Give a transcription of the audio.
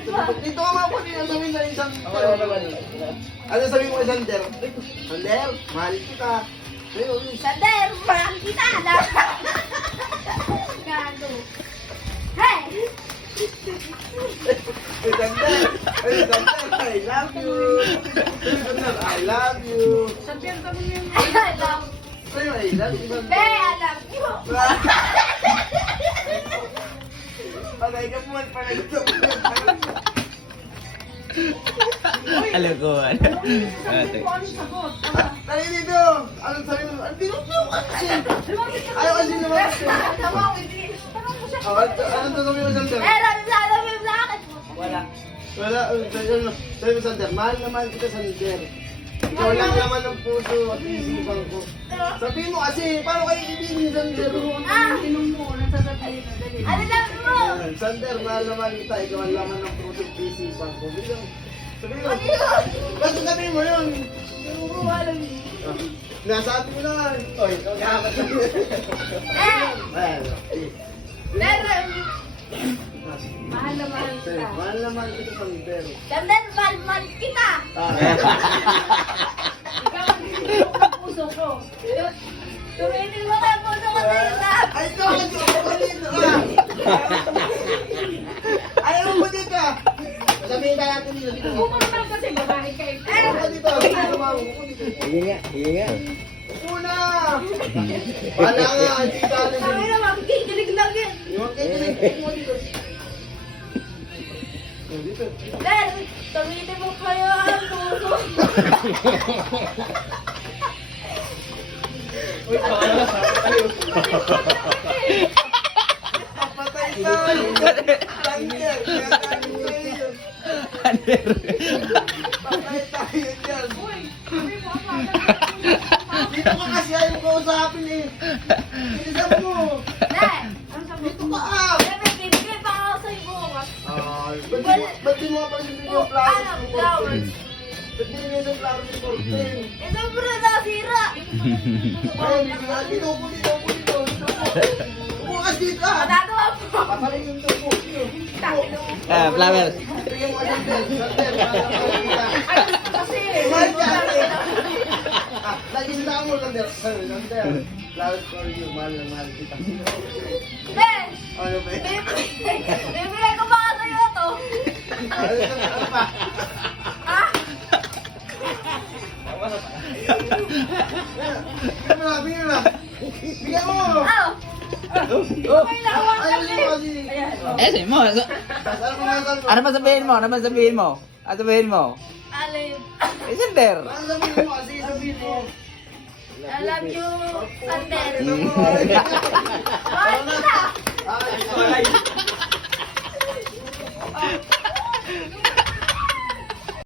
Dito ka mga pati ang sabihin sa isang... Ano sabihin mo kay Sander? Sander, mahal kita. Sander, mahal kita. Gago. Hey! Hey, Sander! Hey, Sander! I love you! Sander, I love you! Sander, kami yung I love. Sa'yo, I love you, Sander. Be, I love you. Patay ka po, patay ka po. Alam ko, ano. Tali dito! Anong sabi mo? Ang tinutulong ka kasi! Ayaw kasi naman kasi! Anong sasabihin mo, Sander? Sabi sa akin. Wala. Sabi mo, Sander, mahal na mahal kita, Sander. Ikaw lang naman ang puso at isipan ko. Sabihin mo kasi, paano kayo ibigin ni Sander? Ano sabi mo? Sander, mahal na mahal kita. Ikaw ang laman ng puso at isipan ko. Bilang, sabihin mo. Ano yun? Basta sabihin mo yun. Ano mo alam niyo? Nasabi mo na. Oy, ikaw nga. Ayan. Pero, mahal na mahal kita. Mahal na mahal kita, Sander. Sander, mahal kita. Ikaw ang ginagawa ng puso ko. Tumitin mo kayo puso ko sa'yo na. Ay, ito! Ayaw mo dito ka! Ayaw mo dito ka! Sabihin ka natin dito. Dito mo. Pumunta kasi babae kayo. Ayaw mo dito. Dito mo. Sige nga, sige nga. Una! Wala nga. Hindi ka alam. Sabi na, makikilig lang yun. Yung kaya mo dito. Dito. Sander, tumitin mo kayo ang puso. Uy, pala. Papatay tayo. Sander. Papatay tayo dyan. Dito ka kasi ayaw mo kausapin eh. Bilisan mo. Dito ka ah. May bibigay pa ako sa'yo bukas. Ba't di mo pa sinigyan yung flowers mo? Flowers. Ba't di mo yung flowers mo? Eh, sobrang nasira. Ay, dito po, dito po, dito. Upo ka dito ah. Matatawa po. Papaling yung tupo. Tangin mo. Flowers. Bigyan mo ka dyan, Sander. Ay, kasi. Mahal ka. Lagi sa mo, Sander. Sander, flowers for you. Mahal na mahal kita. Ben, Ano ba? bibigay ko pa sa'yo to. Ano pa? Ha? Bigyan mo na. Bigyan mo. Ano? Okay na, hawakan Ayaw mo. mo kasi. Ayan. Eh, mo. Ano mo nga sabi? Ano ba sabihin mo? Ano ba sabihin mo? Ano sabihin mo? Alin. Eh, Sander. Ano sabihin mo kasi sabihin mo? I love you, Sander. Ano mo? Mahal kita. Ay,